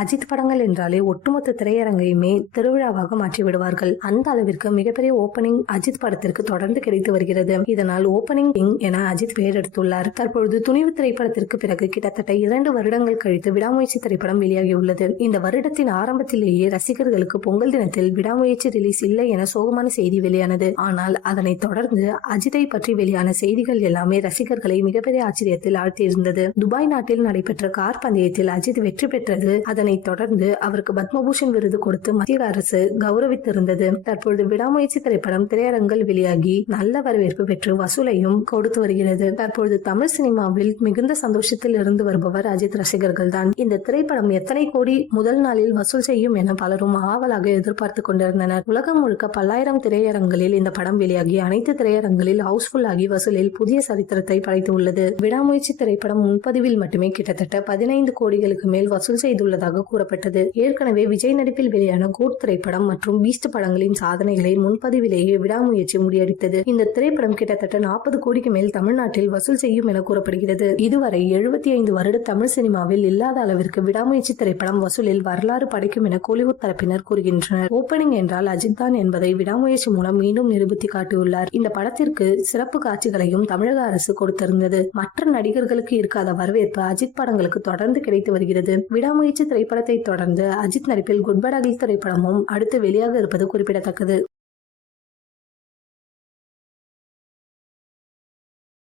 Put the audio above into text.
அஜித் படங்கள் என்றாலே ஒட்டுமொத்த திரையரங்கையுமே திருவிழாவாக மாற்றி விடுவார்கள். அந்த அளவிற்கு மிகப்பெரிய ஓபனிங் அஜித் படத்திற்கு தொடர்ந்து கிடைத்து வருகிறது. இதனால் ஓபனிங் கிங் என அஜித் பெயர் எடுத்துள்ளார். தற்பொழுது துணிவு திரைப்படத்திற்கு பிறகு கிட்டத்தட்ட 2 வருடங்கள் கழித்து விடாமுயற்சி திரைப்படம் வெளியாகியுள்ளது. இந்த வருடத்தின் ஆரம்பத்திலேயே ரசிகர்களுக்கு பொங்கல் தினத்தில் விடாமுயற்சி ரிலீஸ் இல்லை என சோகமான செய்தி வெளியானது. ஆனால் அதனை தொடர்ந்து அஜித்தை பற்றி வெளியான செய்திகள் எல்லாமே ரசிகர்களை மிகப்பெரிய ஆச்சரியத்தில் ஆழ்த்தியிருந்தது. துபாய் நாட்டில் நடைபெற்ற கார் பந்தயத்தில் அஜித் வெற்றி பெற்றது. அதனைத் தொடர்ந்து அவருக்கு பத்மபூஷன் விருது கொடுத்து மத்திய அரசு கௌரவித்திருந்தது. தற்பொழுது விடாமுயற்சி திரைப்படம் திரையரங்கில் வெளியாகி நல்ல வரவேற்பு பெற்று வசூலையும் கொடுத்து வருகிறது. தற்பொழுது தமிழ் சினிமாவில் மிகுந்த சந்தோஷத்தில் இருந்து வருபவர் அஜித் ரசிகர்கள் தான். இந்த திரைப்படம் எத்தனை கோடி முதல் நாளில் வசூல் செய்யும் என பலரும் ஆவலாக எதிர்பார்த்து கொண்டிருந்தனர். உலகம் முழுக்க பல்லாயிரம் திரையரங்களில் இந்த படம் வெளியாகி அனைத்து திரையரங்களில் ஹவுஸ்ஃபுல் ஆகி வசூலில் புதிய சரித்திரத்தை படைத்துள்ளது. விடாமுயற்சி திரைப்படம் முன்பதிவில் மட்டுமே கிட்டத்தட்ட 15 கோடிகளுக்கு மேல் வசூல் செய்துள்ளதாக கூறப்பட்டது. ஏற்கனவே விஜய் நடிப்பில் வெளியான கோட் திரைப்படம் மற்றும் பீஸ்ட் படங்களின் சாதனைகளை முன்பதிவிலேயே விடாமுயற்சி முறியடித்தது. இந்த திரைப்படம் கிட்டத்தட்ட 40 கோடிக்கு மேல் தமிழ்நாட்டில் வசூல் செய்யும் என கூறப்படுகிறது. இதுவரை 75 வருட தமிழ் சினிமாவில் இல்லாத அளவிற்கு விடாமுயற்சி திரைப்படம் வசூலில் வரலாறு படைக்கும் என கோலிவுட் தரப்பினர் கூறுகின்றனர். ஓபனிங் என்றால் அஜித் தான் என்பதை விடாமுயற்சி மூலம் மீண்டும் நிரூபித்து காட்டியுள்ளார். இந்த படத்திற்கு சிறப்பு காட்சிகளையும் தமிழக அரசு கொடுத்திருந்தது. மற்ற நடிகர்களுக்கு இருக்காத வரவேற்பு அஜித் படங்களுக்கு தொடர்ந்து கிடைத்து வருகிறது. விடாமுயற்சி திரைப்படத்தை தொடர்ந்து அஜித் நடிப்பில் குட் பை அகலி திரைப்படமும் அடுத்து வெளியாக இருப்பது குறிப்பிடத்தக்கது.